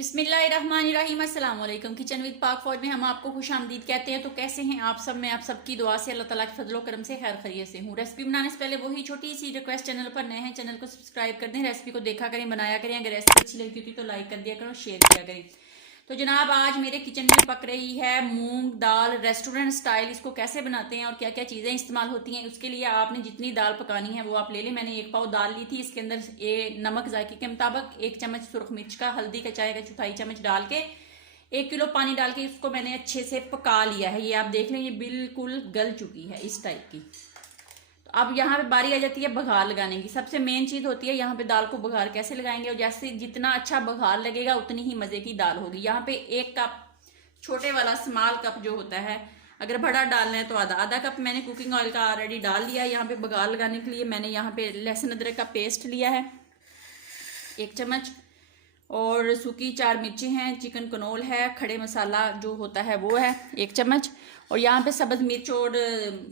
बिस्मिल्लाहिर्रहमानिर्रहीम अस्सलाम वालेकुम। किचन विद पाक फौज में हम आपको खुश आमदीद कहते हैं। तो कैसे हैं आप सब? मैं आप सबकी दुआ से अल्लाह ताला के फजलो करम से खैर खैरियत से हूँ। रेसिपी बनाने से पहले वही छोटी सी रिक्वेस्ट, चैनल पर नए हैं चैनल को सब्सक्राइब कर दें, रेसिपी को देखा करें, बनाया करें। अगर रेसिपी अच्छी लगती होती तो लाइक कर दिया करें और शेयर किया करें। तो जनाब आज मेरे किचन में पक रही है मूंग दाल रेस्टोरेंट स्टाइल। इसको कैसे बनाते हैं और क्या क्या चीज़ें इस्तेमाल होती हैं, उसके लिए आपने जितनी दाल पकानी है वो आप ले लें। मैंने 1 पाव दाल ली थी। इसके अंदर नमक जायके के मुताबिक 1 चम्मच सुरख मिर्च का, हल्दी का चाय का चौथाई चम्मच डाल के 1 किलो पानी डाल के इसको मैंने अच्छे से पका लिया है। ये आप देख लें, ये बिल्कुल गल चुकी है इस टाइप की। अब यहाँ पे बारी आ जाती है बघार लगाने की। सबसे मेन चीज होती है यहाँ पे दाल को बघार कैसे लगाएंगे, और जैसे जितना अच्छा बघार लगेगा उतनी ही मजे की दाल होगी। यहाँ पे 1 कप छोटे वाला स्मॉल कप जो होता है, अगर बड़ा डालना है तो आधा कप मैंने कुकिंग ऑयल का ऑलरेडी डाल दिया। यहाँ पे बघार लगाने के लिए मैंने यहाँ पे लहसुन अदरक का पेस्ट लिया है 1 चम्मच, और सूखी 4 मिर्ची हैं, चिकन कनोल है, खड़े मसाला जो होता है वो है 1 चम्मच, और यहाँ पे सब्ज मिर्च और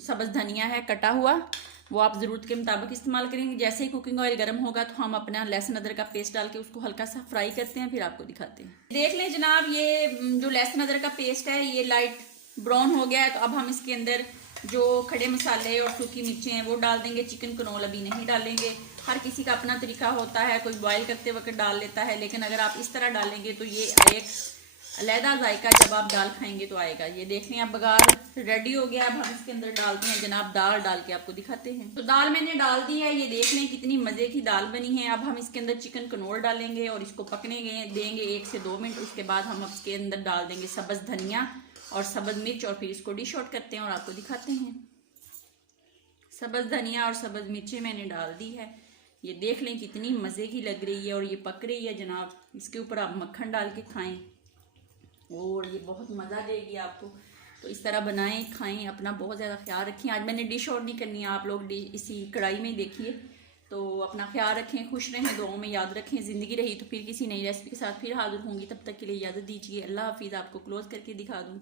सब्ज धनिया है कटा हुआ, वो आप ज़रूरत के मुताबिक इस्तेमाल करेंगे। जैसे ही कुकिंग ऑयल गर्म होगा तो हम अपना लहसुन अदरक का पेस्ट डाल के उसको हल्का सा फ्राई करते हैं, फिर आपको दिखाते हैं। देख लें जनाब, ये जो लहसुन अदरक का पेस्ट है ये लाइट ब्राउन हो गया है। तो अब हम इसके अंदर जो खड़े मसाले और सूखी मिर्चें हैं वो डाल देंगे। चिकन कनोल अभी नहीं डालेंगे, हर किसी का अपना तरीका होता है, कोई बॉईल करते वक्त डाल लेता है, लेकिन अगर आप इस तरह डालेंगे तो ये एक अलहदा जायका जब आप दाल खाएंगे तो आएगा। ये देख लें, अब बघार रेडी हो गया। अब हम इसके अंदर डालते हैं जनाब दाल, डाल के आपको दिखाते हैं। तो दाल मैंने डाल दी है, ये देख लें कितनी मजे की दाल बनी है। अब हम इसके अंदर चिकन कनोल डालेंगे और इसको पकने देंगे 1 से 2 मिनट। उसके बाद हम इसके अंदर डाल देंगे सब्ज धनिया और सब्ज मिर्च, और फिर इसको डिश आउट करते हैं और आपको दिखाते हैं। सब्ज धनिया और सब्ज मिर्ची मैंने डाल दी है। ये देख लें कितनी मजे की लग रही है और ये पक रही है जनाब। इसके ऊपर आप मक्खन डाल के खाएं और ये बहुत मज़ा देगी आपको। तो इस तरह बनाएं, खाएं, अपना बहुत ज़्यादा ख्याल रखें। आज मैंने डिश आउट नहीं करनी है, आप लोग इसी कढ़ाई में ही देखिए। तो अपना ख्याल रखें, खुश रहें, दुआओं में याद रखें। ज़िंदगी रही तो फिर किसी नई रेसिपी के साथ फिर हाजिर होंगी। तब तक के लिए इजाज़त दीजिए। अल्लाह हाफिज़। आपको क्लोज करके दिखा दूँ।